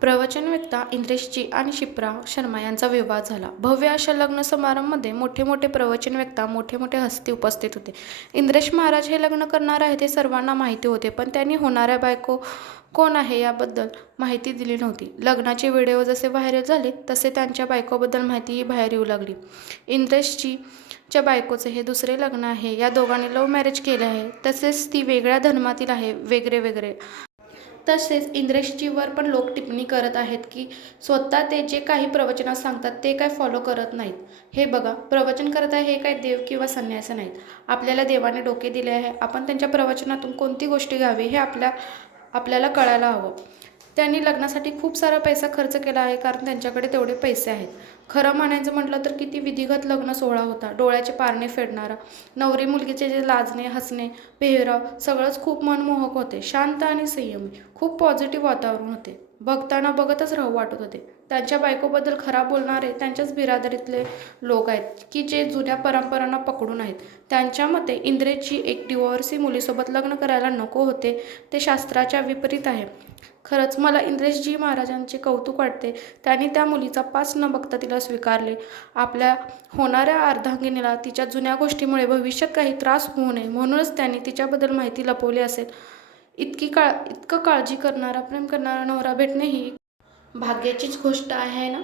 प्रवचनवेत्ता इंद्रेशजी आणि शिप्रा शर्मा यांचा विवाह झाला. भव्य अशा लग्न समारंभामध्ये मोठे मोठे प्रवचनवेत्ता, मोठे मोठे हस्ती उपस्थित होते. इंद्रेश महाराज हे लग्न करणार आहेत हे सर्वांना माहिती होते, पण त्यांनी होणाऱ्या बायको कोण आहे याबद्दल माहिती दिली नव्हती. लग्नाचे व्हिडिओ जसे व्हायरल झाले तसे त्यांच्या बायकोबद्दल माहितीही बाहेर येऊ लागली. इंद्रेशजीच्या बायकोचे हे दुसरे लग्न आहे. या दोघांनी लव्ह मॅरेज केले आहे. तसेच ती वेगळ्या धर्मातील आहे वगैरे. तसेच इंद्रेशजीवर पण लोक टिप्पणी करत आहेत की स्वतः ते जे काही प्रवचनात सांगतात ते काय फॉलो करत नाहीत. हे बघा, प्रवचन करत आहे हे काही देव किंवा संन्यासी नाहीत. आपल्याला देवाने डोके दिले आहे. आपण त्यांच्या प्रवचनातून कोणती गोष्टी घ्यावी हे आपल्याला कळायला हवं. त्यांनी लग्नासाठी खूप सारा पैसा खर्च केला आहे, कारण त्यांच्याकडे तेवढे पैसे आहेत. खरं म्हणायचं म्हटलं तर किती विधिवत लग्न सोहळा होता. डोळ्याचे पारणे फेडणारा, नवरी मुलगीचे जे लाजणे, हसणे, पेहराव सगळंच खूप मनमोहक होते. शांत आणि संयमी, खूप पॉझिटिव्ह वातावरण होते. बघताना बघतच राहू वाटत होते. त्यांच्या बायकोबद्दल खराब बोलणारे त्यांच्याच बिरादरीतले लोक आहेत की जे जुन्या परंपरांना पकडून आहेत. त्यांच्या मते इंद्रेशजी एक डिवोर्सी मुलीसोबत लग्न करायला नको होते. ते शास्त्राच्या विपरीत आहे. खरंच मला इंद्रेशजी महाराजांचे कौतुक वाटते. त्यांनी त्या मुलीचा पास न बघता तिला स्वीकारले. आपल्या होणाऱ्या अर्धांगिनीला तिच्या जुन्या गोष्टीमुळे भविष्यात काही त्रास होऊ नये म्हणूनच त्यांनी तिच्याबद्दल माहिती लपवली असेल. इतकं काळजी करणारा, प्रेम करणारा नवरा भेटणे ही भाग्याचीच गोष्ट आहे ना.